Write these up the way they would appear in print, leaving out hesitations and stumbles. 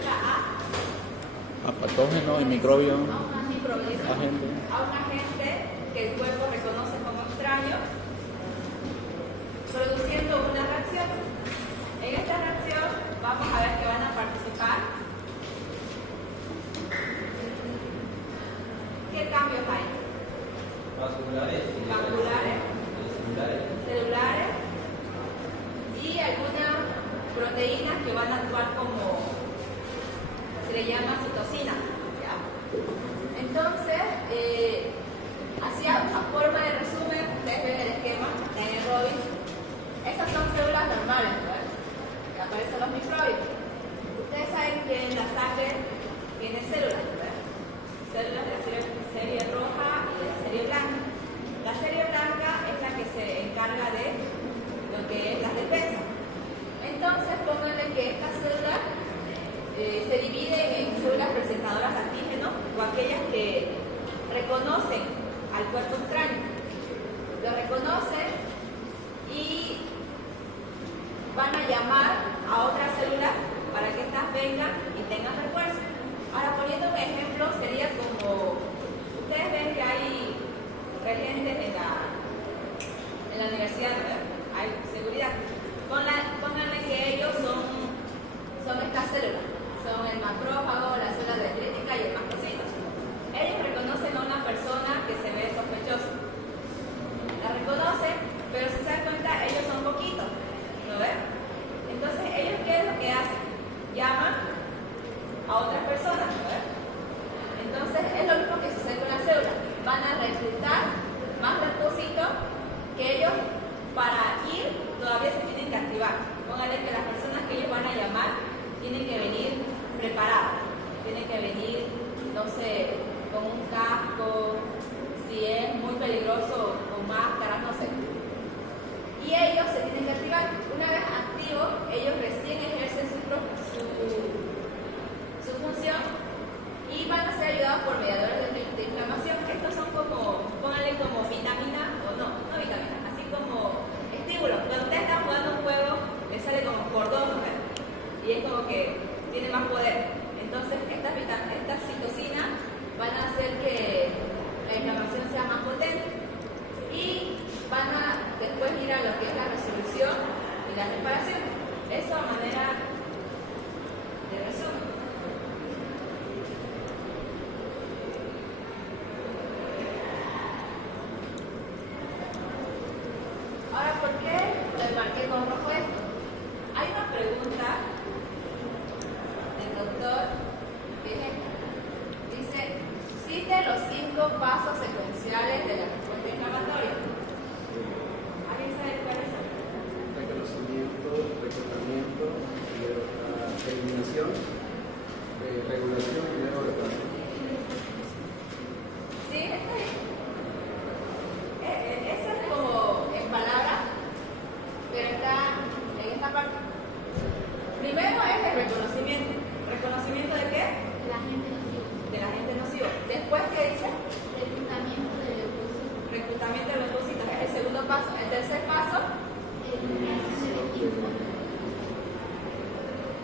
respuesta a patógenos y microbios, a un antimicrobiano, agente. a un agente que el cuerpo reconoce como extraño, produciendo una reacción. En esta reacción vamos a ver que van a participar. ¿Qué cambios hay? Vasculares, celulares y algunas proteínas que van a actuar como, se le llama citocina. ¿Ya? Entonces, así a forma de resumen, ustedes ven el esquema en el Robbins. Estas son células normales, ¿verdad? Que aparecen los microbios. Ustedes saben que en la sangre tiene células, ¿verdad? Células de la serie roja y de la serie blanca. La serie blanca es la que se encarga de lo que es las defensas. Entonces, pónganle que estas células se dividen en células presentadoras de antígenos o aquellas que reconocen al cuerpo extraño. Lo reconocen y van a llamar a otras células para que estas vengan y tengan refuerzo. Ahora, poniendo un ejemplo, sería como, ustedes ven que hay regentes en la universidad, ¿verdad? Hay seguridad. Pónganle que ellos son estas células, son el macrófago, la célula dendrítica y el mastocito. Ellos reconocen a una persona que se ve sospechosa. La reconocen, pero si se dan cuenta, ellos son poquitos, ¿no ven? Entonces, ¿ellos qué es lo que hacen? Llaman a otras personas, ¿no ven? Entonces, es lo mismo que sucede con las células. Van a reclutar más leucocitos que ellos, para ir, todavía se tienen que activar. Pónganle que las personas que ellos van a llamar tienen que venir preparadas, tienen que venir, no sé, con un casco, si es muy peligroso, con máscaras, no sé. Y ellos se tienen que activar. Una vez activos, ellos recién ejercen su función y van a ser ayudados por mediadores de inflamación. Estos son como, pónganle como vitamina, o no vitamina, así como estímulos. Cuando ustedes están jugando un juego, les sale como cordón, ¿no? Y es como que tiene más poder. Entonces, estas citocinas van a hacer que la inflamación sea más potente y van a después ir a lo que es la resolución y la reparación. Eso a manera de resumen. Ahora, ¿por qué le marqué con rojo esto? Hay una pregunta del doctor que es esta. Dice, cite los 5 pasos secuenciales de la respuesta inflamatoria. ¿Alguien sabe cuáles son? Reconocimiento, reclutamiento, eliminación, regulación y luego reparación. Sí, está bien. Eso es como en palabras, pero está en esta parte. Primero es el reconocimiento. ¿Reconocimiento de qué? Del agente nocivo. Después, ¿qué dice? Reclutamiento de leucocitos. Es el segundo paso. El tercer paso,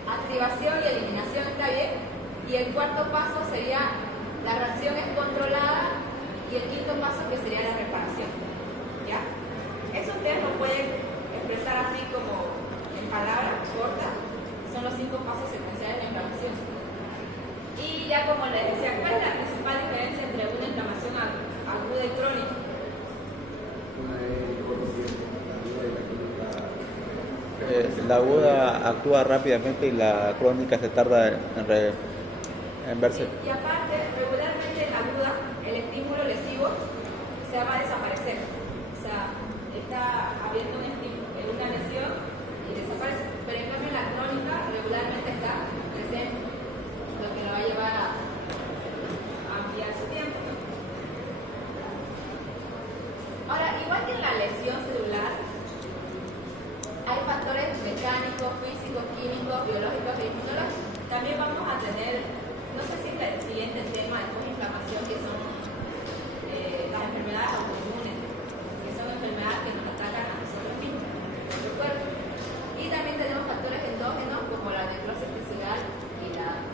activación y eliminación, está bien. Y el cuarto paso sería la reacción es controlada y el quinto paso que sería la reparación. ¿Ya? Eso ustedes lo pueden expresar así como en palabras cortas. Son los 5 pasos secuenciales de la inflamación. Y ya como les decía, ¿cuál es la principal diferencia entre una inflamación aguda y crónica? Una es conociendo, la duda y la clínica. La aguda actúa rápidamente y la crónica se tarda en verse. Y aparte, regularmente en la aguda, el estímulo lesivo se va a desaparecer. O sea, está habiendo una lesión y desaparece. Pero en cambio en la crónica regularmente está presente, lo que lo va a llevar a ampliar su tiempo. Ahora, igual que en la lesión celular, hay factores mecánicos, físicos, químicos, biológicos e inmunológicos. También vamos a tener, no sé si el siguiente tema es inflamación, que son las enfermedades autoinmunes, que son enfermedades que nos atacan a nosotros mismos, a nuestro cuerpo. Y también tenemos factores endógenos como la necrosis tisular y la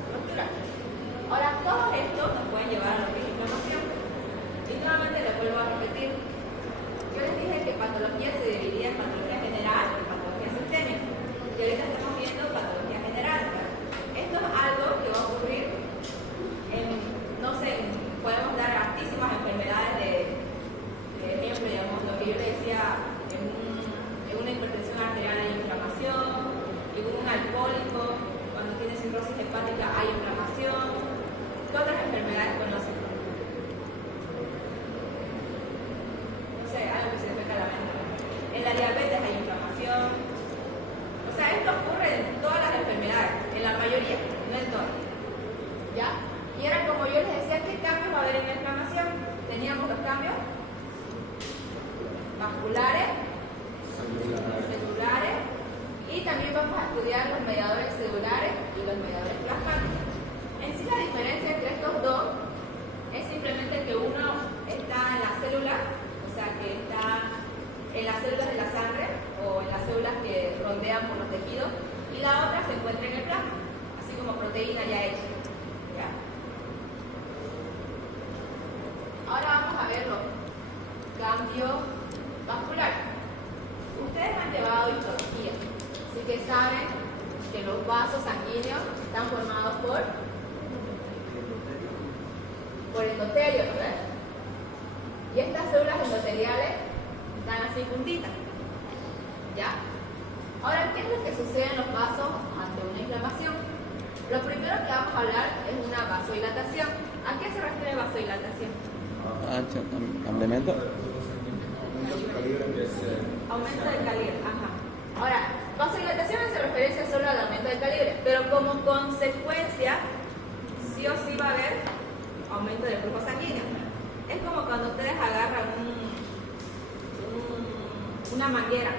vasculares, celulares, y también vamos a estudiar los mediadores celulares y los mediadores plasmáticos. En sí la diferencia entre estos dos es simplemente que uno está en la célula, o sea que está en las células de la sangre o en las células que rondean por los tejidos, y la otra se encuentra en el plasma, así como proteína ya hecha. ¿Ya? Ahora vamos a ver los cambios vasculares. Ustedes han llevado histología, así que saben que los vasos sanguíneos están formados por endotelio, ¿no ves? Y estas células endoteliales están así juntitas. ¿Ya? Ahora, ¿qué es lo que sucede en los vasos ante una inflamación? Lo primero que vamos a hablar es una vasodilatación. ¿A qué se refiere vasodilatación? Ampliamiento. Aumento del calibre. Ajá. Ahora, vasodilatación hace referencia solo al aumento del calibre, pero como consecuencia, sí o sí va a haber aumento del flujo sanguíneo. Es como cuando ustedes agarran una manguera,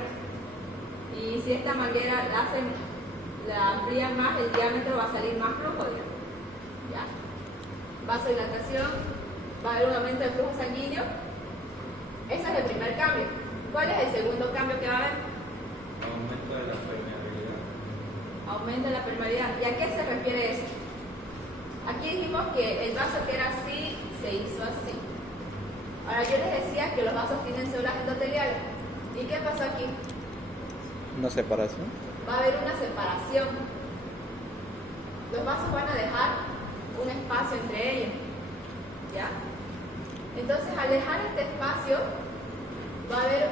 y si esta manguera la amplían más, el diámetro va a salir más flujo, digamos. ¿Ya? Vasodilatación, va a haber un aumento del flujo sanguíneo. Ese es el primer cambio. ¿Cuál es el segundo cambio que va a haber? Aumento de la permeabilidad. Aumento de la permeabilidad. ¿Y a qué se refiere eso? Aquí dijimos que el vaso que era así se hizo así. Ahora yo les decía que los vasos tienen células endoteliales. ¿Y qué pasó aquí? Una separación. Va a haber una separación. Los vasos van a dejar un espacio entre ellos. ¿Ya? Entonces, al dejar este espacio, va a haber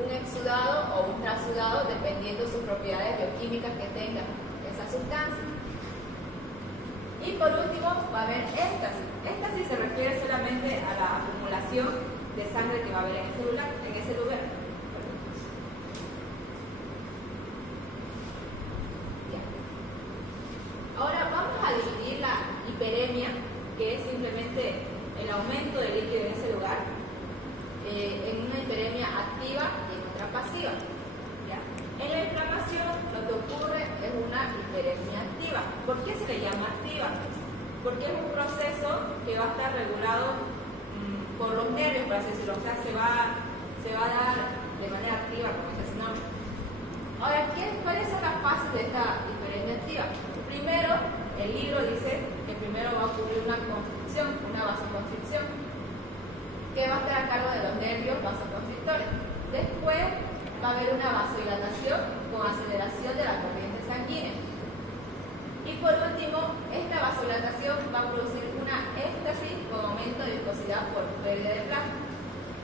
un exudado o un trasudado dependiendo de sus propiedades bioquímicas que tenga esa sustancia. Y por último, va a haber éstasis. Éstasis se refiere solamente a la acumulación de sangre que va a haber en ese lugar. Ahora vamos a dividir la hiperemia, que es simplemente el aumento del líquido en ese lugar, en una hiperemia activa y en otra pasiva. ¿Ya? En la inflamación lo que ocurre es una hiperemia activa. ¿Por qué se le llama activa? Porque es un proceso que va a estar regulado por los nervios, por así decirlo. O sea, se va a dar de manera activa, como dice su nombre. Ahora, ¿cuáles son las fases de esta hiperemia activa? Primero, el libro dice que primero va a ocurrir una constricción, una vasoconstricción, que va a estar a cargo de los nervios vasoconstrictores. Después va a haber una vasodilatación con aceleración de la corriente sanguínea. Y por último, esta vasodilatación va a producir una éstasis con aumento de viscosidad por pérdida de plasma.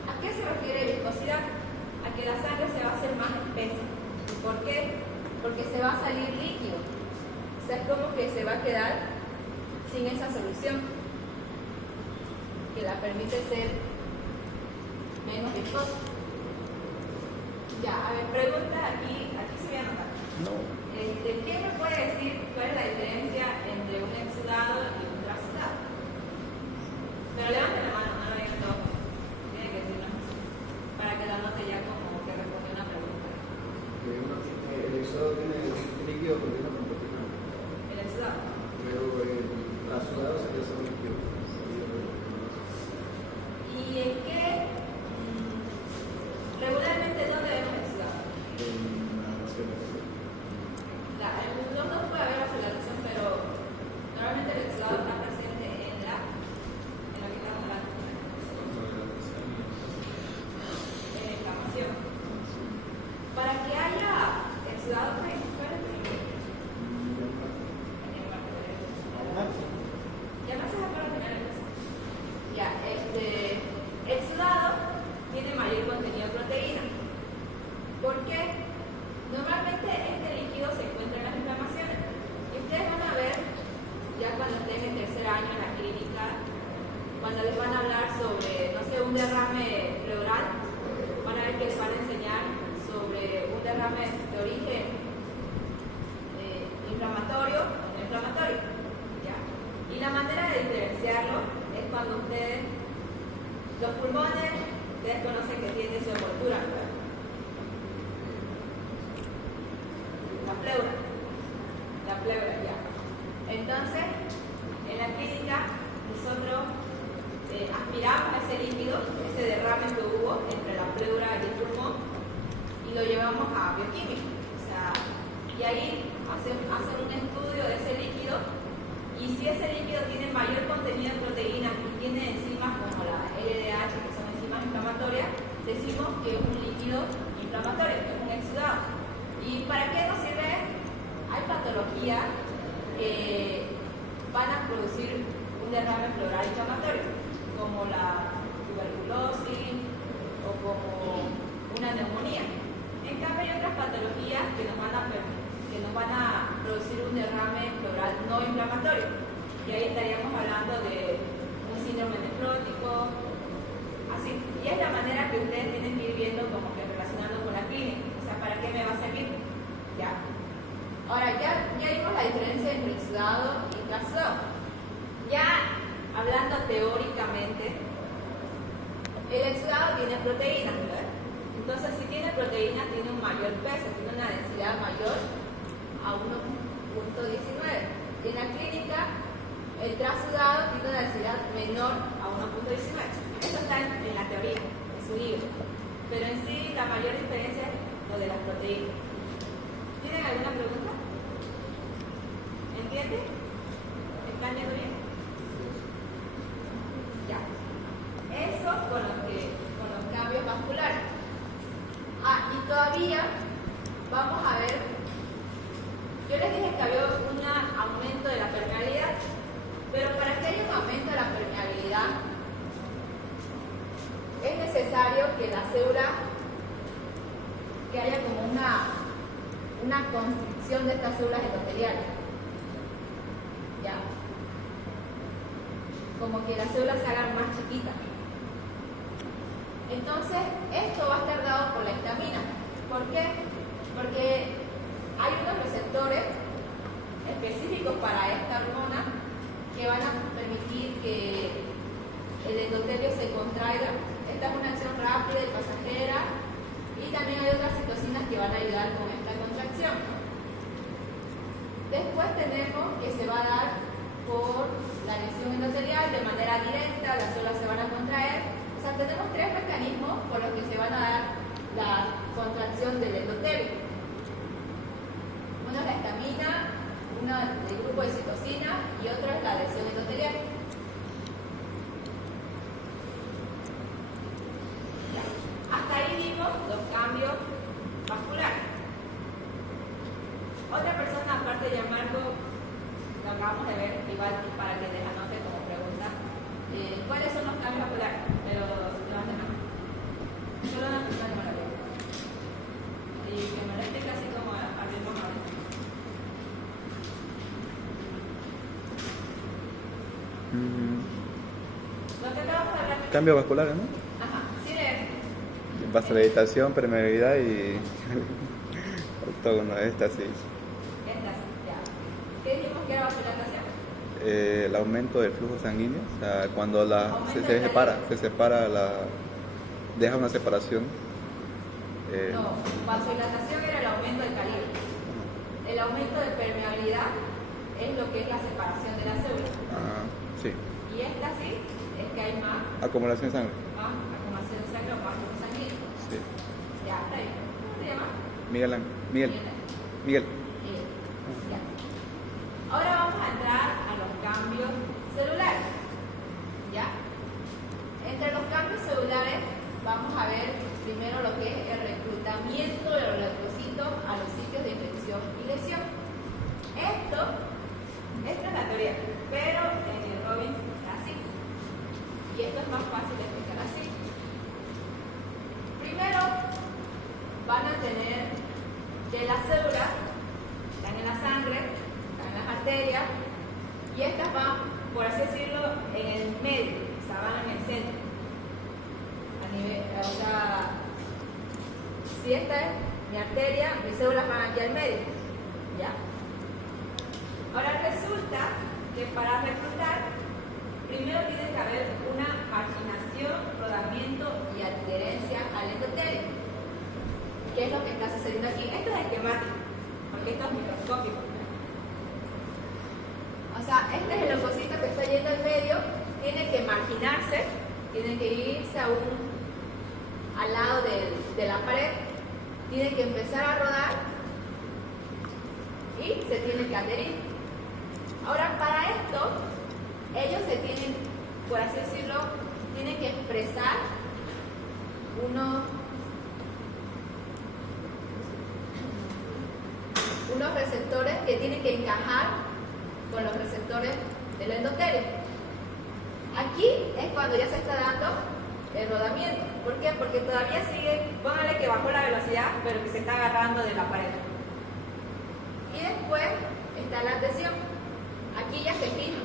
¿A qué se refiere viscosidad? A que la sangre se va a hacer más espesa. ¿Por qué? Porque se va a salir líquido. O sea, es como que se va a quedar sin esa solución que la permite ser menos viscosa. Ya, a ver, pregunta aquí se voy a anotar. No. ¿Quién me puede decir cuál es la diferencia entre un exudado y un trasudado? Pero levanten la mano, no lo digan todo. Tiene que decirlo para que la anote ya como que responde una pregunta. El exudado tiene líquido contiene con proteína. El exudado. Pero el trasudado sería solo líquido. ¿Y en qué? Regularmente, ¿dónde vemos exudado? En los dos puede haber vasodilatación, pero normalmente el exudado está presente en la que estamos hablando. En la inflamación. Para que haya exudado, ¿cuál es el primero? Ya no se acuerdan de tener eso. Ya, el exudado tiene mayor contenido de proteína. ¿Por qué? Normalmente este líquido se encuentra en las inflamaciones. Y ustedes van a ver, ya cuando estén en tercer año en la clínica, cuando les van a hablar sobre, no sé, un derrame pleural, van a ver que les van a enseñar sobre un derrame de origen inflamatorio o no inflamatorio. ¿Ya? Y la manera de diferenciarlo es cuando ustedes, los pulmones Ustedes conocen que tiene su envoltura, ¿verdad? La pleura, ya. Entonces, en la clínica, nosotros aspiramos ese líquido, ese derrame que hubo entre la pleura y el pulmón, y lo llevamos a bioquímica. O sea, y ahí hacen un estudio de ese líquido, y si ese líquido tiene mayor contenido de proteínas y tiene enzimas como la LDH, que son enzimas inflamatorias, decimos que es un líquido inflamatorio, que es un exudado. ¿Y para qué nos sirve? Hay patologías que van a producir un derrame pleural inflamatorio, como la tuberculosis o como una neumonía. En cambio, hay otras patologías que nos van a producir un derrame pleural no inflamatorio. Y ahí estaríamos hablando de un síndrome nefrótico, así. Y es la manera que ustedes tienen que ir viendo como que relacionando con la clínica. O sea, ¿para qué me va a servir? Ya. Ahora, ya vimos la diferencia entre exudado y intrasudado. Ya hablando teóricamente, el exudado tiene proteínas, ¿verdad? Entonces, si tiene proteínas, tiene un mayor peso, tiene una densidad mayor a 1.19. Y en la clínica, el trasudado tiene una densidad menor a 1.19. Eso está en la teoría, en su libro. Pero en sí, la mayor diferencia es lo de las proteínas. ¿Tienen alguna pregunta? ¿Entienden? ¿Están yendo bien? Ya. Eso con los cambios vasculares. Y todavía vamos a ver, yo les dije que había un aumento de la permeabilidad, pero para que haya un aumento de la permeabilidad es necesario que la célula, que haya como una constricción de estas células endoteliales. Ya. Como que las células se hagan más chiquitas. Entonces, esto va a estar dado por la histamina. ¿Por qué? Porque hay unos receptores específicos para esta hormona que van a permitir que el endotelio se contraiga. Esta es una acción rápida y pasajera, y también hay otras citocinas que van a ayudar con esta contracción. Después tenemos que se va a dar por la lesión endotelial de manera directa, las células se van a contraer. O sea, tenemos tres mecanismos por los que se van a dar la contracción del endotelio. Uno es la histamina, uno del grupo de citocina y otro es la lesión endotelial. Ya. Hasta ahí vimos los cambios vasculares. Otra persona, aparte de Gianmarco, lo acabamos de ver, igual para que les anote como pregunta, ¿cuáles son los cambios vasculares? Pero levanten la mano. Solo una persona no la veo. Y que me lo explique así como abrimos ahora. Lo que acabamos de hablar. Cambios vasculares, ¿no? Ajá, sí leer. Vasodilatación, permeabilidad y octógono, éxtasis. Ya. ¿Qué dijimos que era vasodilatación? El aumento del flujo sanguíneo, o sea, cuando Aumento se del separa deja una separación. No, vasodilatación era el aumento del calibre. El aumento de permeabilidad es lo que es la separación de la célula. Sí. Y esta sí es que hay más Acumulación de sangre. acumulación de sangre o más flujo sanguíneo. Sí. Ya, está bien. ¿Cómo se llama? Miguel. Ya. Ahora vamos a entrar a los cambios celulares. ¿Ya? Entre los cambios celulares vamos a ver primero lo que es el reclutamiento de los leucocitos a los sitios de infección y lesión. Esta es la teoría, pero en el Robin es así. Y esto es más fácil de explicar así. Primero van a tener que las células están en la sangre, están en las arterias, y estas van, por así decirlo, en el medio, o sea, van en el centro. O sea, si esta es mi arteria, mis células van aquí al medio. ¿Ya? Ahora resulta que para reclutar, primero tiene que haber una marginación, rodamiento y adherencia al endotelio. ¿Qué es lo que está sucediendo aquí? Esto es esquemático, porque esto es microscópico. O sea, este es el leucocito que está yendo al medio, tiene que marginarse, tiene que irse al lado de la pared, tiene que empezar a rodar y se tiene que adherir. Ahora, para esto, ellos se tienen, por así decirlo, tienen que expresar unos receptores que tienen que encajar con los receptores del endotelio. Aquí es cuando ya se está dando el rodamiento. ¿Por qué? Porque todavía sigue, póngale que bajó la velocidad, pero que se está agarrando de la pared. Y después está la adhesión. Aquí ya se fija.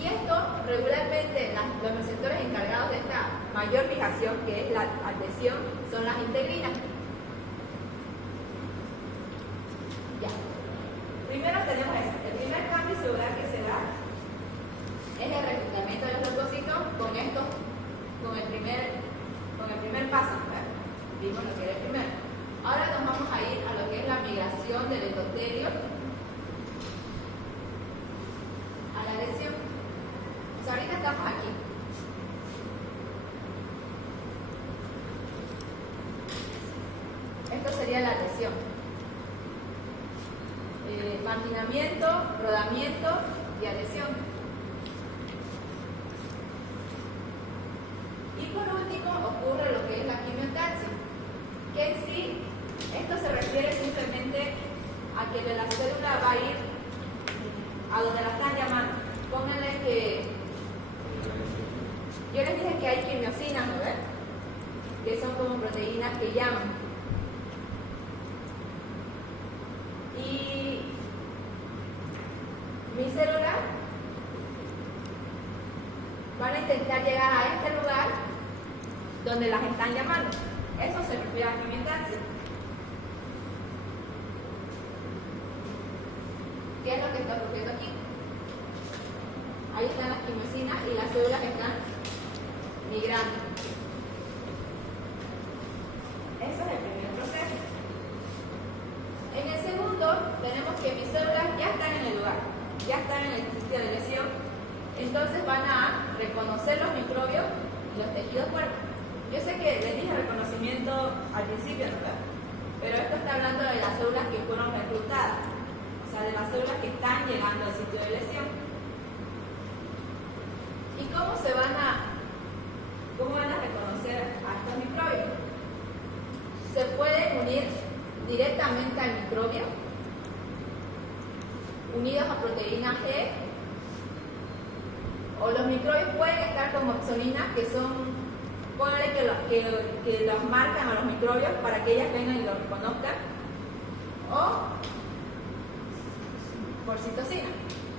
Y esto, regularmente, los receptores encargados de esta mayor fijación, que es la adhesión, son las integrinas. Ya. Primero tenemos eso. El primer cambio celular que se da es el reclutamiento de los leucocitos con el primer paso. Vimos lo que era el primero. Ahora nos vamos a ir a lo que es la migración del endotelio a la adhesión. O sea, ahorita estamos aquí. Esto sería la adhesión. Marginamiento, rodamiento y adhesión. Y por último ocurre lo que es la quimiotaxia, que en sí, esto se refiere simplemente a que la célula va a ir a donde la están llamando. Pónganle que yo les dije que hay quimiosinas, ¿no ven? Que son como proteínas que llaman. Y mi célula van a intentar llegar a este lugar donde las están llamando. Eso se refiere a quimiotaxia. ¿Qué es lo que está ocurriendo aquí? Ahí están las quimiosinas y las células están migrando. Eso es el primer proceso. En el segundo, tenemos que mis células ya están en el lugar, ya están en el sitio de lesión. Entonces van a reconocer los microbios y los tejidos muertos. Yo sé que les dije reconocimiento al principio, ¿verdad? Pero esto está hablando de las células que fueron reclutadas, o sea, de las células que están llegando al sitio de lesión. ¿Y cómo van a reconocer a estos microbios? Se pueden unir directamente al microbio, unidos a proteína G, o los microbios pueden estar como opsoninas, que son, póngale que los marcan a los microbios para que ellas vengan y los reconozcan, o por citocina.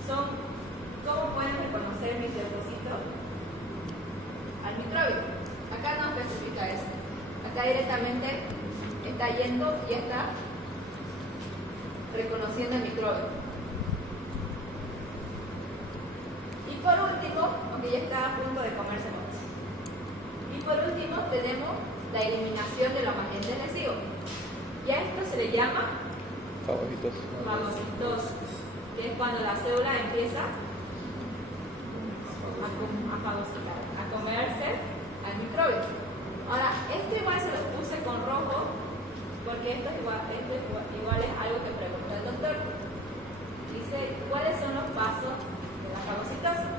¿Cómo pueden reconocer mis leucocitos al microbio? Acá no especifica eso. Acá directamente está yendo y está reconociendo el microbio. Y por último, aunque ya está a punto de comerse más. Y por último tenemos la eliminación de los agentes lesivos. Y a esto se le llama fagocitosis, que es cuando la célula empieza a fagocitar, a comerse al microbio. Ahora, esto igual se los puse con rojo, porque esto igual es algo que preguntó el doctor. Dice, ¿cuáles son los pasos de la fagocitosis?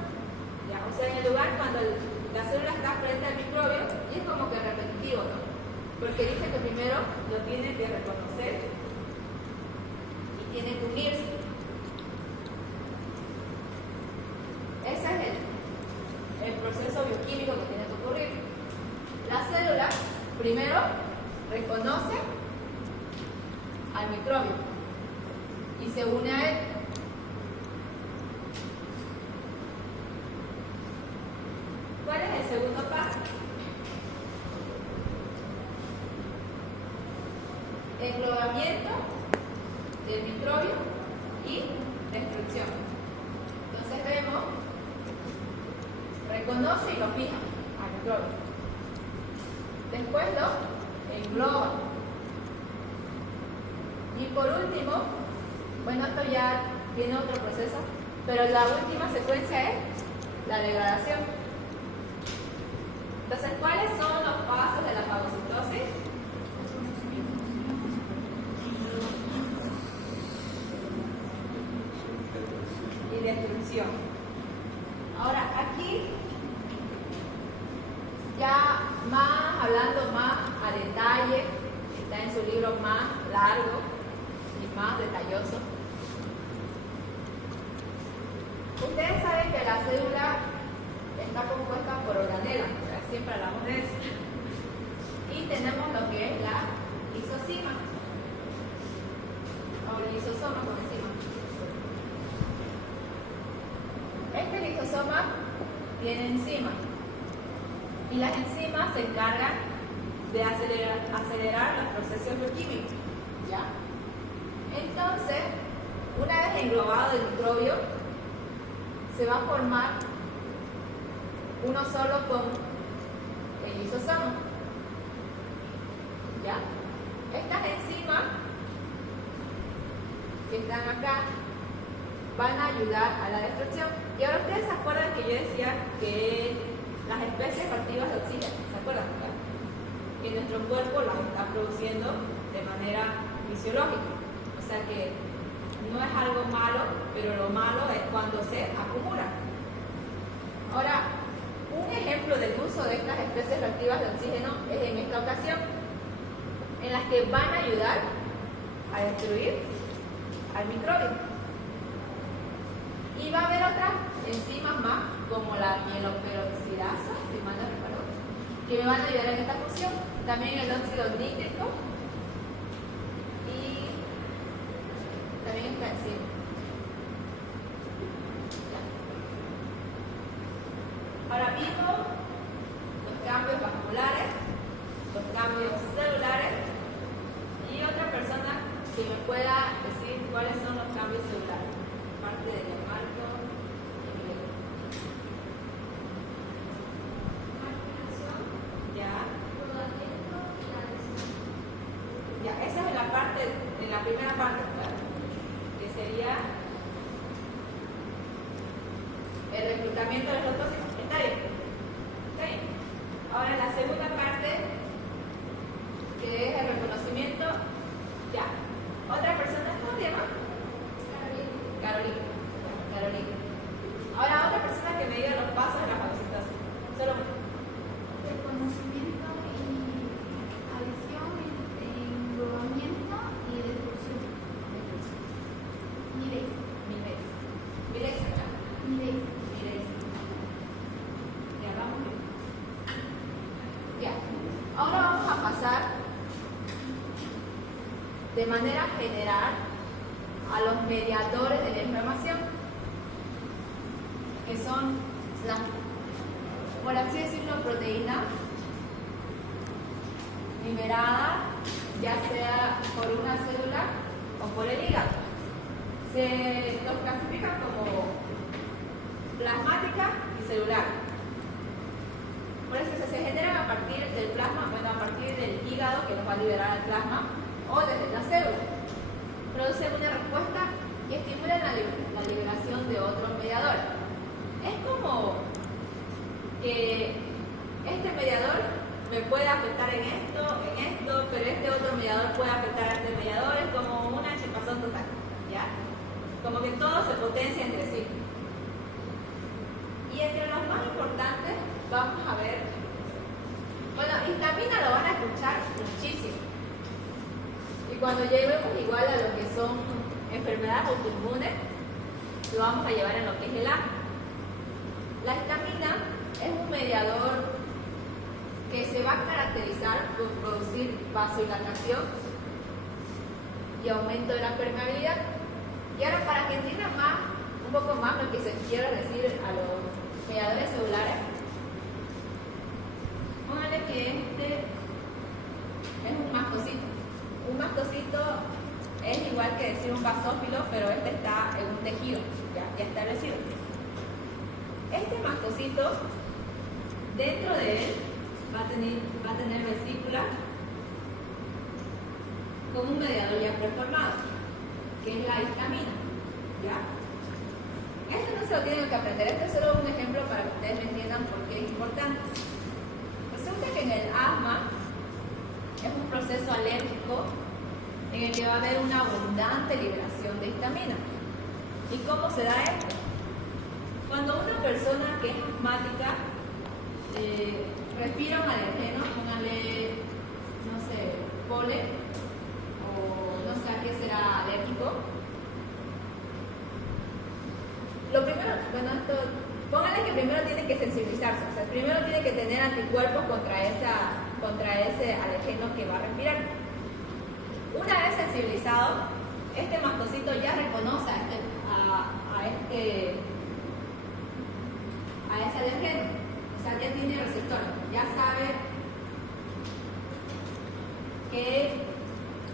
Ya, o sea, en el lugar cuando la célula está frente al microbio, y es como que repetitivo, ¿no? Porque dice que primero lo tiene que reconocer y tiene que unirse. Ese es el proceso bioquímico que tiene que ocurrir. La célula primero reconoce al microbio y se une a él. ¿Cuál es el segundo paso? Englobamiento del microbio y destrucción. Entonces vemos reconoce y lo fija al microbio. Después lo engloba. Y por último, bueno, esto ya tiene otro proceso, pero la última secuencia es la degradación. Entonces, ¿cuáles son los pasos de la fagocitosis? Y destrucción. Ahora, aquí ya hablando más a detalle, está en su libro más largo y más detalloso. Ustedes saben que la célula está compuesta por organelas, siempre hablamos de eso. Y tenemos lo que es la lisosima, o el lisosoma por encima. Este lisosoma tiene enzimas, y las enzimas se encargan de acelerar los procesos bioquímicos, ¿ya? Entonces, una vez englobado el microbio, se va a formar uno solo con el lisosoma, ¿ya? Estas enzimas que están acá van a ayudar a la destrucción. Y ahora ustedes se acuerdan que yo decía que las especies activas de oxígeno, ¿se acuerdan? Que nuestro cuerpo las está produciendo de manera fisiológica. O sea que no es algo malo, pero lo malo es cuando se acumula. Ahora, un ejemplo del uso de estas especies reactivas de oxígeno es en esta ocasión, en las que van a ayudar a destruir al microbio. Y va a haber otras enzimas más, como la mieloperoxidasa, si mal no recuerdo, que me van a ayudar en esta función. También el óxido nítrico y también esta enzima. Ahora vimos los cambios vasculares, los cambios celulares y otra persona que me pueda decir cuáles son los cambios celulares, parte de Gianmarco y Miguel. Ya, esa es la parte, en la primera parte, ¿verdad? Que sería el reclutamiento de los tóxicos. ¿Está bien? ¿Está bien? Ahora la segunda parte, que es el reconocimiento. Ya. Otra persona, ¿cómo se llama? Carolina. Carolina. Ahora otra persona que me diga los pasos de la fagocitosis. Solo Reconocimiento y adición, englobamiento y destrucción. Milesa. Milesa, ¿ya? Milesa. Ya, vamos bien. Ya. Ahora vamos a pasar de manera general a los mediadores de la inflamación, que son las, por así decirlo, proteínas liberadas, ya sea por una célula o por el hígado. Se los clasifican como plasmática y celular. Por eso se generan a partir del plasma, bueno, a partir del hígado que nos va a liberar el plasma, o desde la célula. Producen una respuesta y estimulan la liberación de otros mediadores. Es como que este mediador me puede afectar en esto, pero este otro mediador puede afectar a este mediador, es como una chipazón total, ¿ya? Como que todo se potencia entre sí. Y entre los más importantes vamos a ver, bueno, histamina lo van a escuchar muchísimo. Y cuando lleguemos igual a lo que son enfermedades autoinmunes, lo vamos a llevar en lo que es el asma. La histamina es un mediador que se va a caracterizar por producir vasodilatación y aumento de la permeabilidad. Y ahora, para que entiendan un poco más lo que se quiere decir a los mediadores celulares, pónganle que este es un mastocito. Un mastocito es igual que decir un basófilo, pero este está en un tejido ya establecido. Este mastocito dentro de él va a tener vesícula con un mediador ya preformado, que es la histamina. ¿Ya? Esto no se lo tienen que aprender, esto es solo un ejemplo para que ustedes me entiendan por qué es importante. Resulta que en el asma es un proceso alérgico en el que va a haber una abundante liberación de histamina. ¿Y cómo se da esto? Cuando una persona que es asmática respira un alergeno, póngale, no sé, polen, o no sé a qué será alérgico. Lo primero, bueno, esto, póngale que primero tiene que sensibilizarse, o sea, primero tiene que tener anticuerpos contra ese alergeno que va a respirar. Una vez sensibilizado, este mastocito ya reconoce a ese alergeno, o sea, ya tiene receptor, ya sabe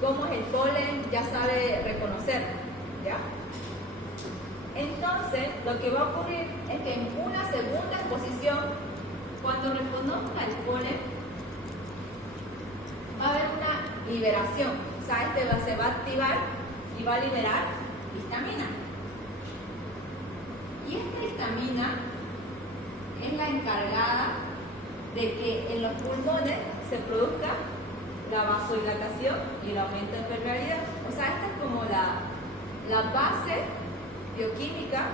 cómo es el polen, ya sabe reconocer, ¿ya? Entonces, lo que va a ocurrir es que en una segunda exposición, cuando reconozca el polen, va a haber una liberación, o sea, se va a activar y va a liberar histamina. Y esta histamina es la encargada de que en los pulmones se produzca la vasodilatación y el aumento de permeabilidad. O sea, esta es como la base bioquímica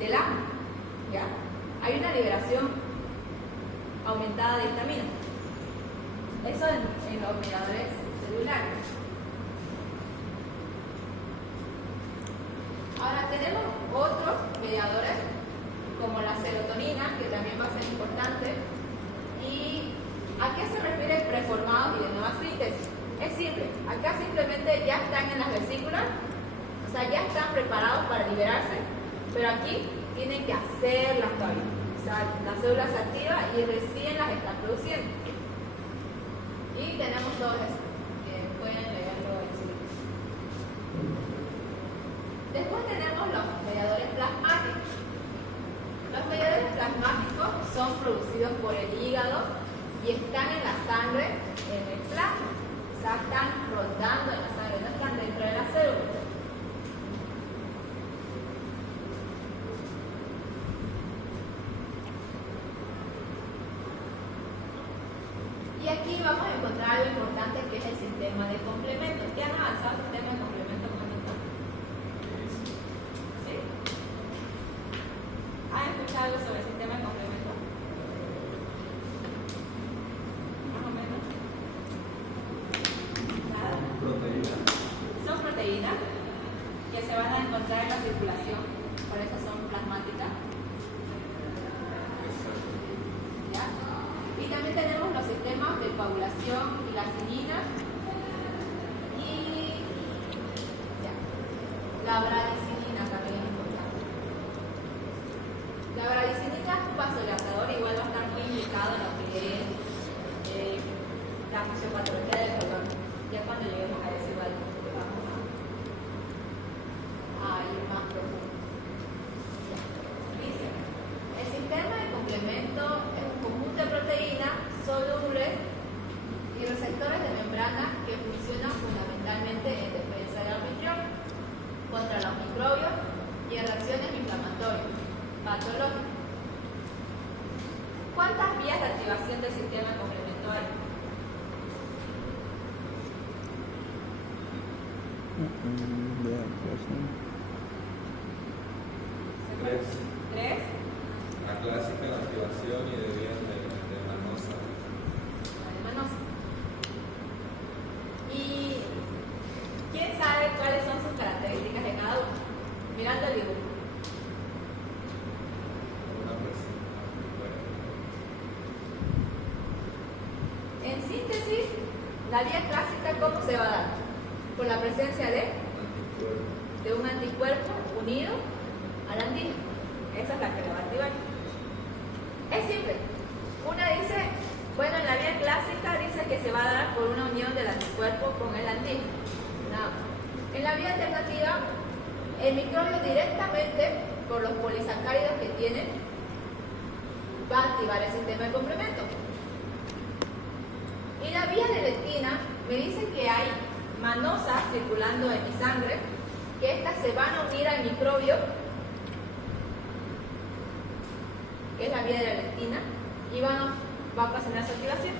del asma. ¿Ya? Hay una liberación aumentada de histamina. Eso en los mediadores celulares. Ahora tenemos otros mediadores como la serotonina, que también va a ser importante. ¿Y a qué se refiere preformados y de nueva síntesis? Es simple, acá simplemente ya están en las vesículas, o sea, ya están preparados para liberarse, pero aquí tienen que hacerlas todavía. O sea, la célula se activa y recién las están produciendo. Y tenemos todo eso, que pueden leerlo en sí. Después tenemos los mediadores plasmáticos. Los mediadores plasmáticos son producidos por el hígado y están en la sangre, en el plasma. O sea, están rondando en la sangre, no están dentro de la célula. Y aquí vamos a encontrar algo importante que es el sistema de complemento. ¿Qué han avanzado el sistema de complemento con esto? ¿Sí? ¿Han escuchado algo sobre el sistema de complemento? Más o menos. ¿Nada? Proteínas. Son proteínas que se van a encontrar en la circulación, por eso son plasmáticas. ¿Ya? Y también tenemos los sistemas de coagulación y la cenina y ya, la bradicinina también es importante. La bradicinina es un vasodilatador, igual va a estar muy indicado en lo que es la fisiopatología del colon. Ya cuando lleguemos a eso igual vamos a ir más profundo. Ya. Dice, el sistema de complemento es un conjunto de proteínas solubles y receptores de membrana que funcionan fundamentalmente en defensa del anfitrión contra los microbios y en reacciones inflamatorias patológicas. ¿Cuántas vías de activación del sistema de complemento hay? Tres. ¿Tres? La clásica, la activación y de vías de Manosa. La de Manosa. ¿Y quién sabe cuáles son sus características de cada uno? Mirando el dibujo. Una persona. En síntesis, la vía clásica, ¿cómo se va a dar? Por la presencia de un anticuerpo unido al antígeno. Esa es la que la va a activar. Es simple. Una dice, bueno, en la vía clásica dice que se va a dar por una unión del anticuerpo con el antígeno. Nada. En la vía alternativa, el microbio directamente, por los polisacáridos que tiene, va a activar el sistema de complemento. Y la vía de leptina me dice que hay manosas circulando en mi sangre, que estas se van a unir al microbio, que es la vía de la leptina, y va a ocasionar su activación.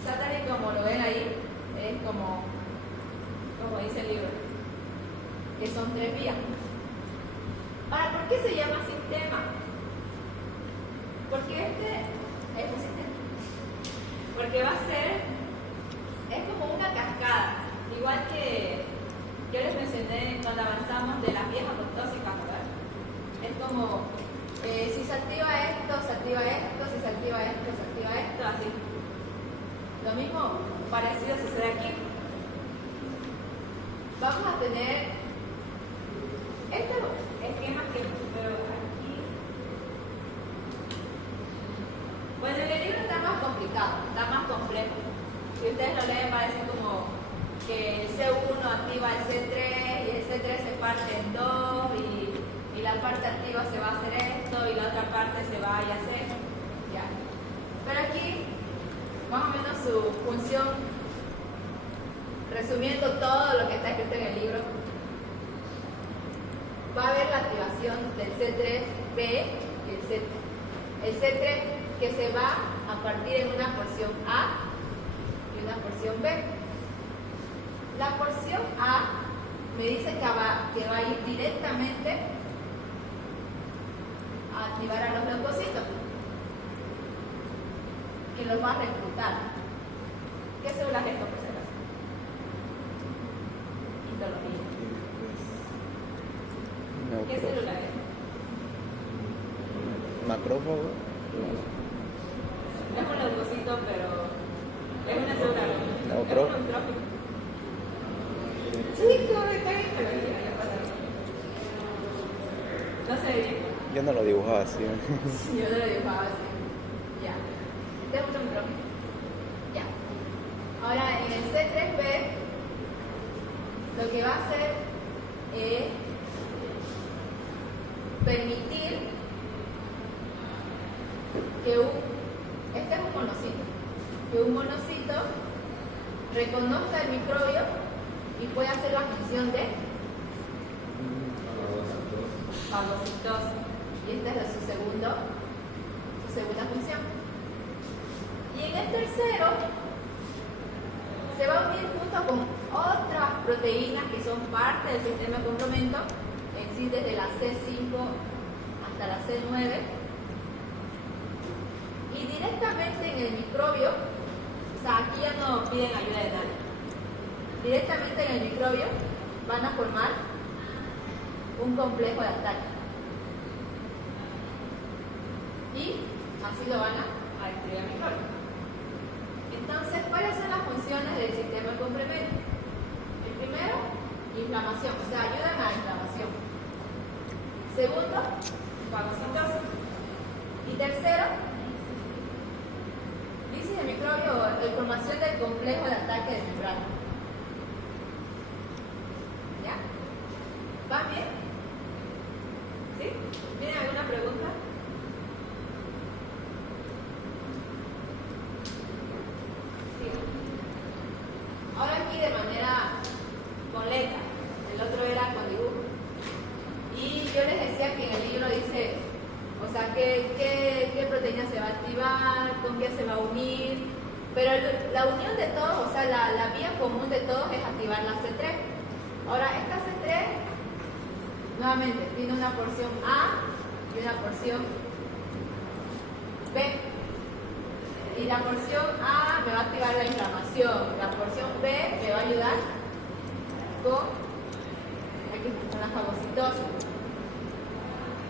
O sea, tal y como lo ven ahí, es como dice el libro, que son 3 vías. Ahora, ¿por qué se llama sistema? Porque este es un sistema. Porque va a ser, es como una cascada, igual que yo les mencioné cuando avanzamos de las vías apoptósicas, ¿verdad? Es como, si se activa esto, se activa esto, si se activa esto, se activa esto, así. Lo mismo parecido sucede aquí. Vamos a tener estos esquemas que veo aquí. Bueno, el libro está más complicado, está más complejo. Si ustedes lo leen, parece como que el C1 activa el C3 y el C3 se parte en 2 y la parte activa se va a hacer esto y la otra parte se va a hacer. Ya. Pero aquí, más o menos su función, resumiendo todo lo que está escrito en el libro, va a haber la activación del C3B y el C3. El C3 que se va a partir en una porción A y una porción B. La porción A me dice que va a ir directamente a activar a los leucocitos, que los va a reclutar. ¿Qué célula es esto, por si acaso? Histología. ¿Qué célula es? Macrófago. Es un leucocito, pero es una célula. Neutrófico. Es un neutrófico. Chico, está bien, pero no sé bien. Yo no lo dibujaba así. Yo no lo dibujaba así. Ya. Este es un neutrófico. Ya. Ahora, en el C3B, lo que va a hacer es permitir que este es un monocito, que un monocito reconozca el microbio y pueda hacer la función de fagocitosis. Y esta es su segunda función. Y en el tercero se va a unir junto con otras proteínas que son parte del sistema de complemento, en sí desde la C5 hasta la C9. Y directamente en el microbio, o sea, aquí ya no piden ayuda de nadie, directamente en el microbio van a formar un complejo de ataque. Y así lo van a destruir el microbio. Entonces, ¿cuáles son las funciones del sistema de complemento? El primero, inflamación, o sea, ayudan a la inflamación. Segundo, fagocitosis. Y tercero, lisis del microbio o formación del complejo de ataque de membrana. ¿Ya? ¿Van bien? ¿Sí? ¿Tienen alguna pregunta? Sí. Ahora aquí de manera con letra, el otro era con dibujo. Y yo les decía que en el libro dice, o sea, qué proteína se va a activar, con qué se va a unir, pero la unión de todos, o sea, la vía común de todos es activar la C3. Ahora, esta C3, nuevamente, tiene una porción A y una porción B. Y la porción A me va a activar la inflamación, la porción B me va a ayudar con la fagocitosis.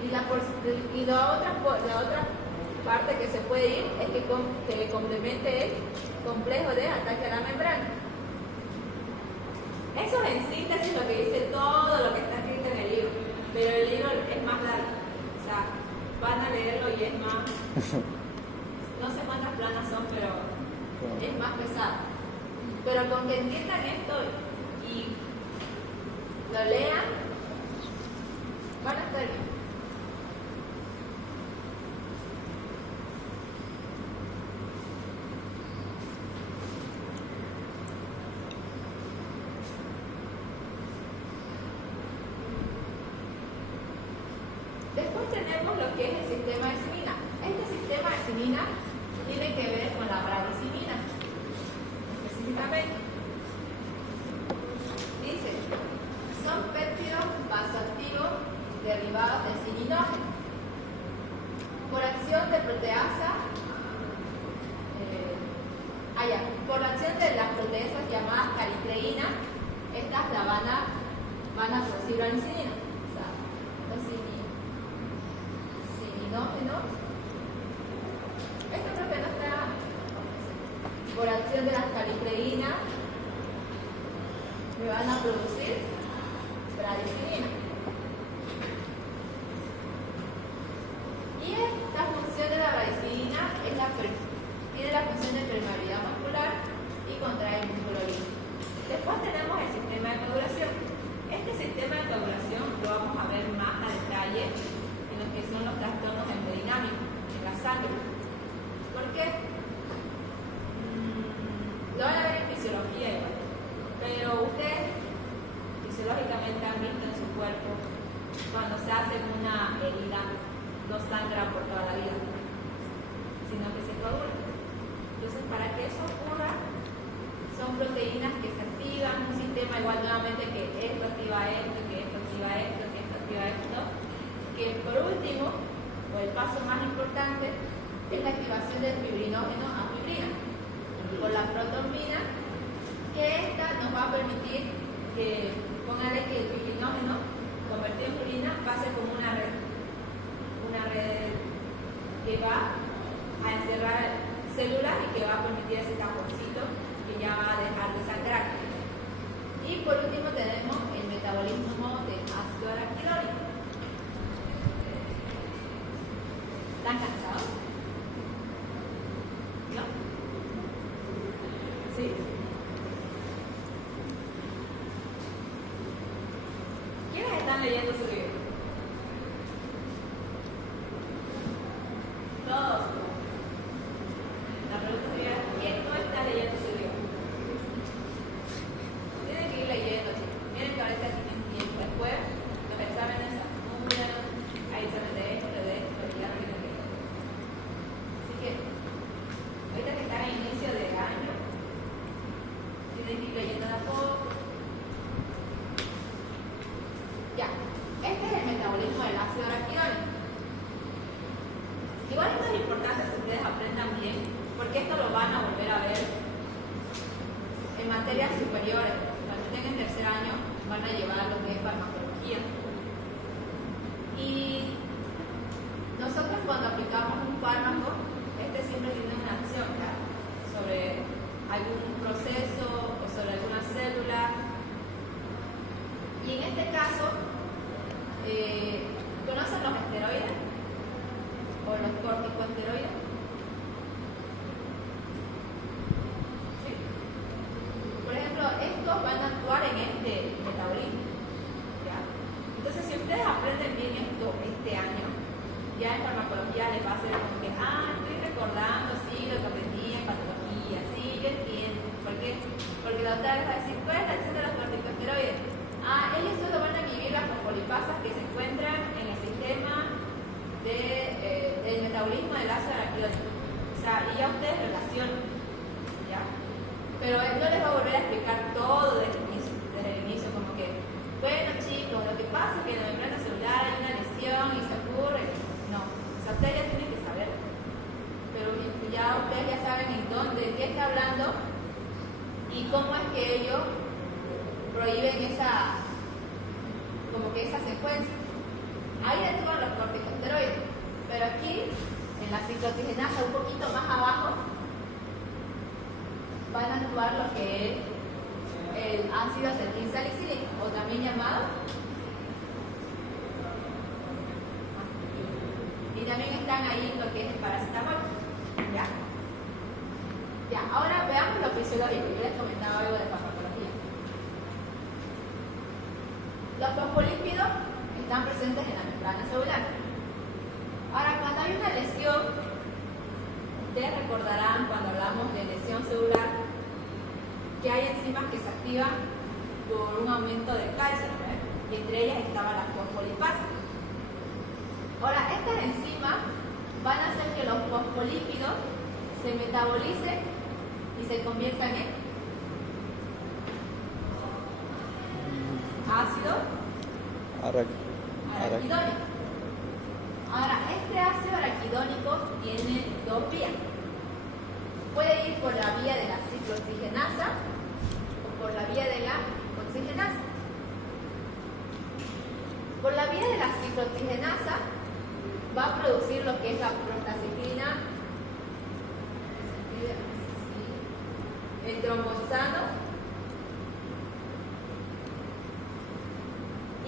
Y la otra parte que se puede ir es que complemente el complejo de ataque a la membrana. Eso es en síntesis lo que dice todo lo que está escrito en el libro, pero el libro es más largo, o sea, van a leerlo y es más, no sé cuántas planas son, pero es más pesado. Pero con que entiendan esto y lo lean, van a estar bien. Después tenemos lo que es el sistema de simina. Este sistema de simina tiene que ver con la bradicimina, específicamente. Dice, son péptidos vasoactivos derivados del cininógeno. Por acción de proteasa, por acción de las proteasas llamadas caritreínas, estas van a producir branicina. O sea, los cininógenos. Esto creo que no está. Por acción de las caritreínas, me van a producir branicina. Y esta función de la branicina tiene la función de permeabilidad muscular y contrae el músculo liso. Después tenemos el sistema de coagulación. Este sistema de coagulación lo vamos a ver más a detalle en lo que son los trastornos hemodinámicos en la sangre. ¿Por qué? Lo van a ver en fisiología igual, pero ustedes fisiológicamente han visto en su cuerpo cuando se hace una herida no sangra por toda la vida, sino que se coagula. Entonces, para que eso ocurra, son proteínas que se activan, un sistema igual nuevamente que esto activa esto, que esto activa esto, que esto activa esto, que por último, o el paso más importante, es la activación del fibrinógeno a fibrina, con la protombina, que esta nos va a permitir que, póngale que el fibrinógeno convertido en fibrina pase como una red que va a encerrar células y que va a permitir ese taponcito que ya va a dejar de sangrar. Y por último tenemos el metabolismo de ácido araquidónico. ¿Están cansados? ¿No? ¿Sí? ¿Quiénes están leyendo su libro? Todos. La pregunta sería, ¿quién no está leyendo su libro? Tienen que ir leyendo, chicos. Miren que ahorita tienen tiempo. Después, los exámenes se acumulan, hay exámenes de esto, y ya no tienen que leer. Así que, ahorita que están a inicio de año, tienen que ir leyendo de a poco. Ya, este es el metabolismo del ácido araquidónico. Igual esto es importante que ustedes aprendan bien, porque esto lo van a volver a ver en materias superiores. Cuando estén en tercer año van a llevar lo que es farmacología. Y nosotros cuando aplicamos un fármaco, este siempre tiene una acción, ¿verdad?, sobre algún proceso o sobre alguna célula. Y en este caso, ¿conocen los esteroides? ¿O los corticosteroides? ¿Sí? Por ejemplo, estos van a actuar en este metabolismo, ¿ya? Entonces, si ustedes aprenden bien esto este año, ya en farmacología les va a ser como que, estoy recordando, sí, lo que aprendí en patología, sí, yo entiendo. ¿Por qué? Porque la doctora les va a decir, ¿cuál es la acción de los corticosteroides? Ellos solo van a inhibir las fosfolipasas que se encuentran en el sistema del metabolismo del ácido araquidónico. O sea, y ya ustedes relacionan, ¿ya? Pero él no les va a volver a explicar todo desde el inicio, como que, bueno chicos, lo que pasa es que en la membrana celular hay una lesión y se ocurre. No, o sea, ustedes ya tienen que saber. Pero ya ustedes ya saben en dónde, de qué está hablando y cómo es que ellos prohíben esa secuencia. Ahí actúan los corticosteroides, pero aquí, en la ciclooxigenasa un poquito más abajo, van a actuar lo que es el ácido acetilsalicílico, o también llamado, y también están ahí lo que es el paracetamol. Ya, ahora veamos lo fisiológico. Yo les comentaba algo de farmacología. Los fosfolípidos están presentes en la membrana celular. Ahora, cuando hay una lesión, ustedes recordarán cuando hablamos de lesión celular que hay enzimas que se activan por un aumento del calcio, ¿verdad? Y entre ellas estaba la fosfolipasa. fosfolípidos se metabolicen y se conviertan en ácido araquidónico. Ahora, este ácido araquidónico tiene dos vías. Puede ir por la vía de la ciclooxigenasa o por la vía de la oxigenasa. Por la vía de la ciclooxigenasa va a producir lo que es la prostaciclina, el tromboxano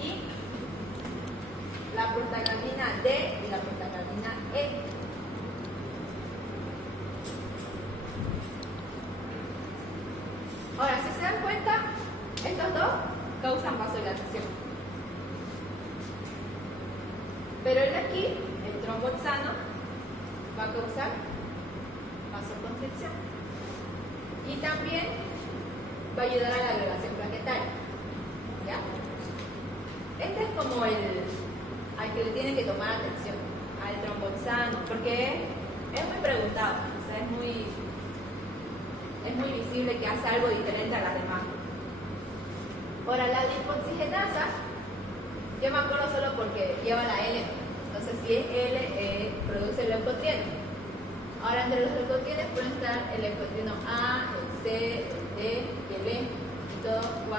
y la prostaglandina D y la prostaglandina E. Ahora, si se dan cuenta, estos dos causan vasodilatación. Pero el de aquí, el tromboxano, va a causar vasoconstricción. Y también va a ayudar a la agregación plaquetaria. ¿Ya? Este es como al que le tienen que tomar atención, al tromboxano, porque es muy preguntado, o sea, es muy visible que hace algo diferente a las demás. Ahora, la lipoxigenasa, yo me acuerdo solo porque lleva la L, entonces si es L, produce el leucotrieno. Ahora, entre los leucotrienos pueden estar el leucotrieno A, el C, el D y el E, y todo 4, 4, 4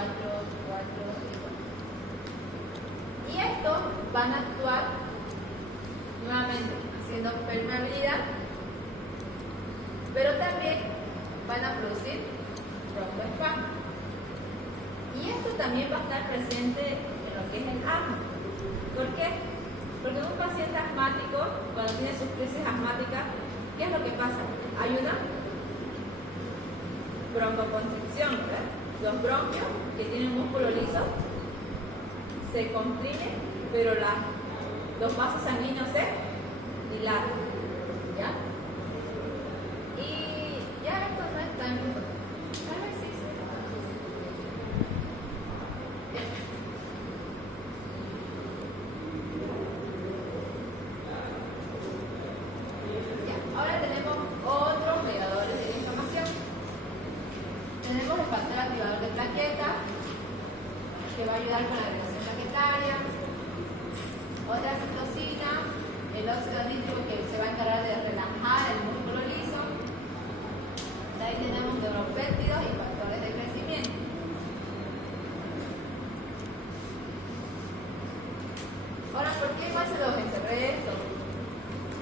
y 4. Y estos van a actuar nuevamente haciendo permeabilidad, pero también van a producir tromboespasmo. Y esto también va a estar presente en lo que es el asma. ¿Por qué? Porque un paciente asmático, cuando tiene sus crisis asmáticas, ¿qué es lo que pasa? Hay una broncoconstricción, ¿verdad? Los bronquios que tienen músculo liso se comprimen, pero los vasos sanguíneos se dilatan, ¿ya? Y ya esto no es tan importante. A ver si ahora tenemos otros mediadores de la inflamación. Tenemos el factor activador de plaquetas, que va a ayudar con la agregación plaquetaria. Otra citocina, el óxido nítrico, que se va a encargar de relajar el músculo liso. De ahí tenemos neuropéptidos y factores de crecimiento. Ahora, ¿por qué igual se los encerré esto?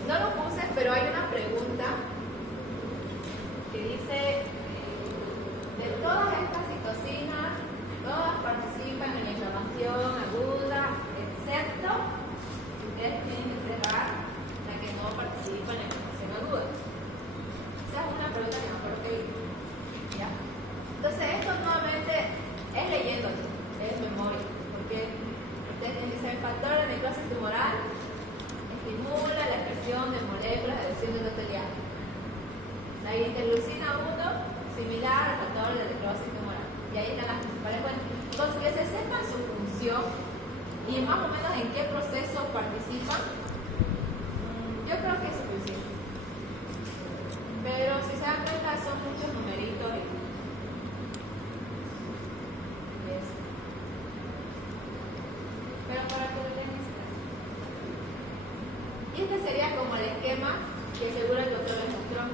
No lo puse, pero hay una pregunta que dice, de todas estas citocinas, todas participan en la inflamación aguda, excepto, ustedes tienen que cerrar la que no participa en la inflamación aguda. Esa es una pregunta que me acuerdo que vi. ¿Ya? Entonces, esto nuevamente es leyendo, es memoria, porque ustedes tienen que saber el factor de necrosis tumoral. Estimula la expresión de moléculas de adhesión endotelial. La interleucina 1, similar al factor de necrosis tumoral. Y ahí están las principales fuentes. Entonces, que se sepan su función y más o menos en qué proceso participan, yo creo que es suficiente. Pero si se dan cuenta, son muchos numeritos y eso. Pero para que lo tengan. Y este sería como el esquema que seguro el doctor les mostró.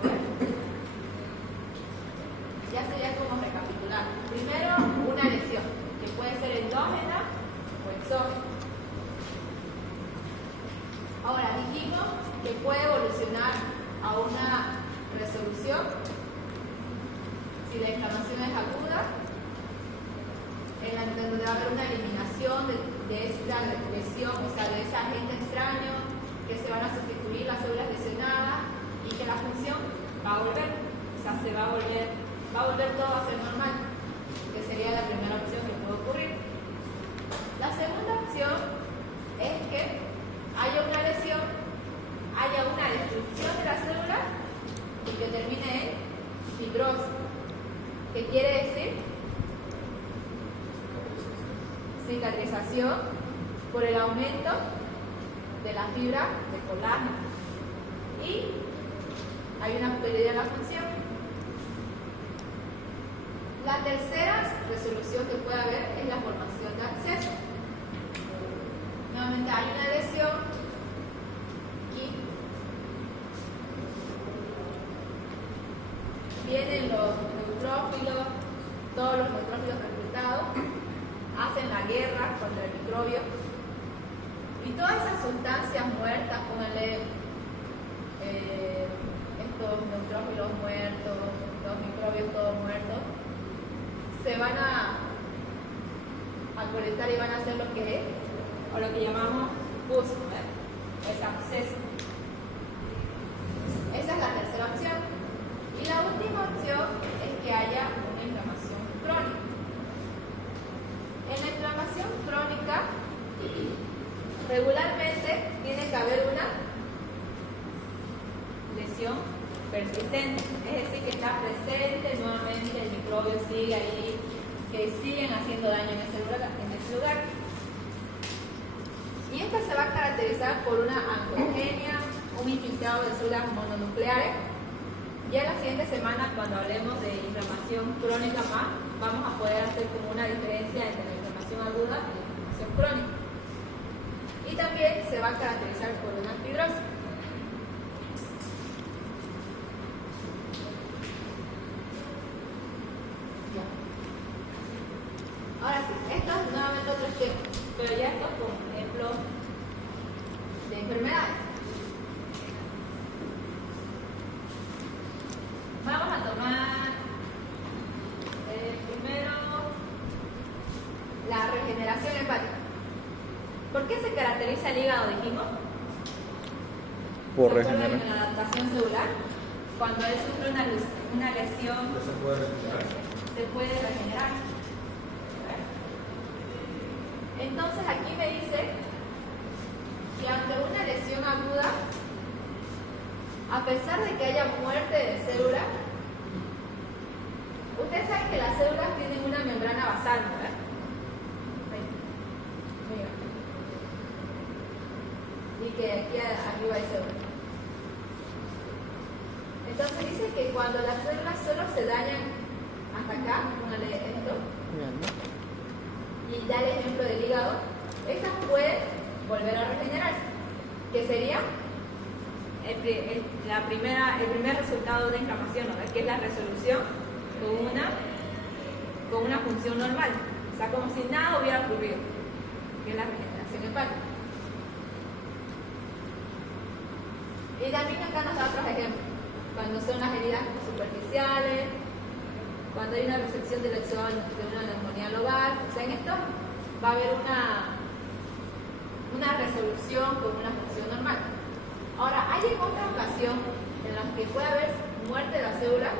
Bueno, ya sería como recapitular. Primero, una lesión, que puede ser endógena o exógena. Ahora, dijimos que puede evolucionar a una resolución si la inflamación es aguda, en la donde va a haber una eliminación de esa lesión, o sea, de ese agente extraño, que se van a sustituir las células lesionadas y que la función va a volver, o sea, va a volver todo a ser normal, que sería la primera opción que puede ocurrir. La segunda opción es que haya una lesión, haya una destrucción de la célula y que termine en fibrosis, que quiere decir cicatrización por el aumento de la fibra de colágeno. y hay una pérdida de la función. La tercera resolución que puede haber es la formación de absceso. Nuevamente hay una lesión y vienen los neutrófilos, todos los neutrófilos reclutados, hacen la guerra contra el microbio y todas esas sustancias muertas, pónganle estos neutrófilos muertos, los microbios todos muertos, se van a colectar y van a hacer lo que es, o lo que llamamos pus, es absceso. Esa es la tercera opción. Y la última opción es que haya una inflamación crónica. En la inflamación crónica, regularmente tiene que haber una lesión persistente, es decir, que está presente nuevamente, el microbio sigue ahí, que siguen haciendo daño en ese lugar. Y esta se va a caracterizar por una androgenia, un infiltrado de células mononucleares. Ya la siguiente semana, cuando hablemos de inflamación crónica más, vamos a poder hacer como una diferencia entre la inflamación aguda y la inflamación crónica. Y también se va a caracterizar por una fibrosis. Ahora sí, esto es nuevamente otro esquema, pero ya esto es como ejemplo de enfermedades. Vamos a tomar primero la regeneración hepática. ¿Por qué se caracteriza el hígado, dijimos? Por ¿Se acuerdan regenerar. en la adaptación celular? Cuando él sufre una lesión, No se puede recuperar. se puede regenerar. Entonces aquí me dice que ante una lesión aguda, a pesar de que haya muerte de células, ustedes saben que las células tienen una membrana basal, ¿verdad? Mira. Y que aquí arriba hay células. Entonces dice que cuando las células solo se dañan hasta acá, póngale esto, y da el ejemplo del hígado, estas pueden volver a regenerarse, que sería el primer resultado de inflamación, ¿no? Que es la resolución con una función normal, o sea, como si nada hubiera ocurrido, que es la regeneración hepática. Y también acá nos da otros ejemplos, cuando son las heridas superficiales, cuando hay una resección del exudado de una neumonía lobar, o sea, en esto va a haber una resolución con una función normal. Ahora, hay en otra ocasión en la que puede haber muerte de la célula,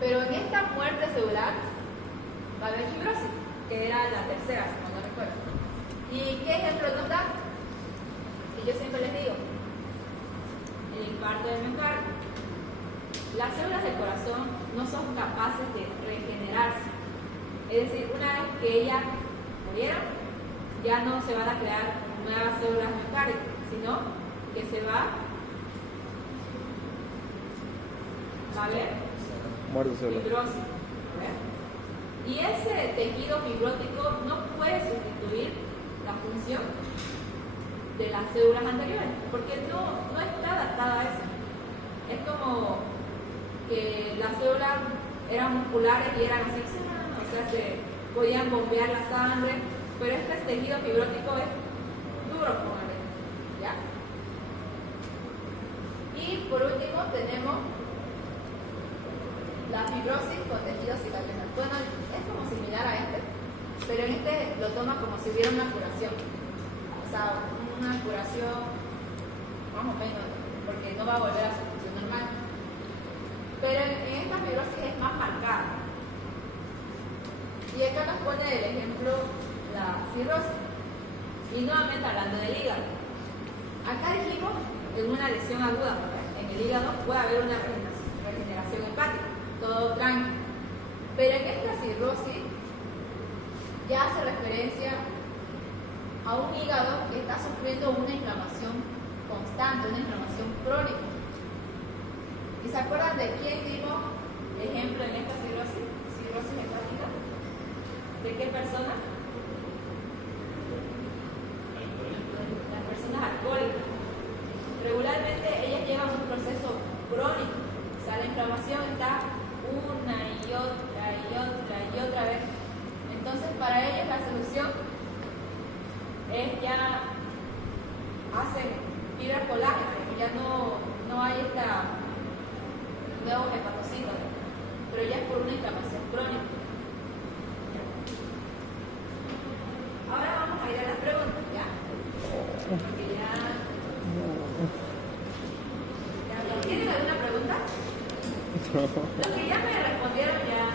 pero en esta muerte celular va a haber fibrosis, que era la tercera, si no recuerdo. ¿Y qué ejemplo nos da? Que yo siempre les digo, el infarto del miocardio. Las células del corazón no son capaces de regenerarse. Es decir, una vez que ellas murieron, ya no se van a crear nuevas células miocárdico, sino que se va a haber Muerte celular. fibrosis. Y ese tejido fibrótico no puede sustituir la función de las células anteriores, porque no está adaptada a eso. Es como que las células eran musculares y eran así, o sea, se podían bombear la sangre, pero este tejido fibrótico es duro, ¿ya? Y por último tenemos la fibrosis con tejido cicatricial. Bueno, es como similar a este, pero en este lo toma como si hubiera una curación, o sea, una curación más o menos, porque no va a volver a su función normal. Pero en esta fibrosis es más marcada. Y acá nos pone el ejemplo la cirrosis. Y nuevamente hablando del hígado. Acá dijimos en una lesión aguda, en el hígado puede haber una regeneración hepática, todo tranquilo. Pero en esta cirrosis ya hace referencia a un hígado que está sufriendo una inflamación constante, una inflamación crónica. ¿Y se acuerdan de quién dimos ejemplo en esta cirrosis hepática? ¿De qué persona? Las personas alcohólicas. Regularmente ellas llevan un proceso crónico, o sea, la inflamación está una y otra vez. Entonces, para ellos la solución es ya hacen fibra colágena, ya no hay nuevos hepatocitos, pero ya es por una inflamación crónica. Ahora vamos a ir a las preguntas, ¿ya? Porque ya ¿tienen alguna pregunta? Los que ya me respondieron ya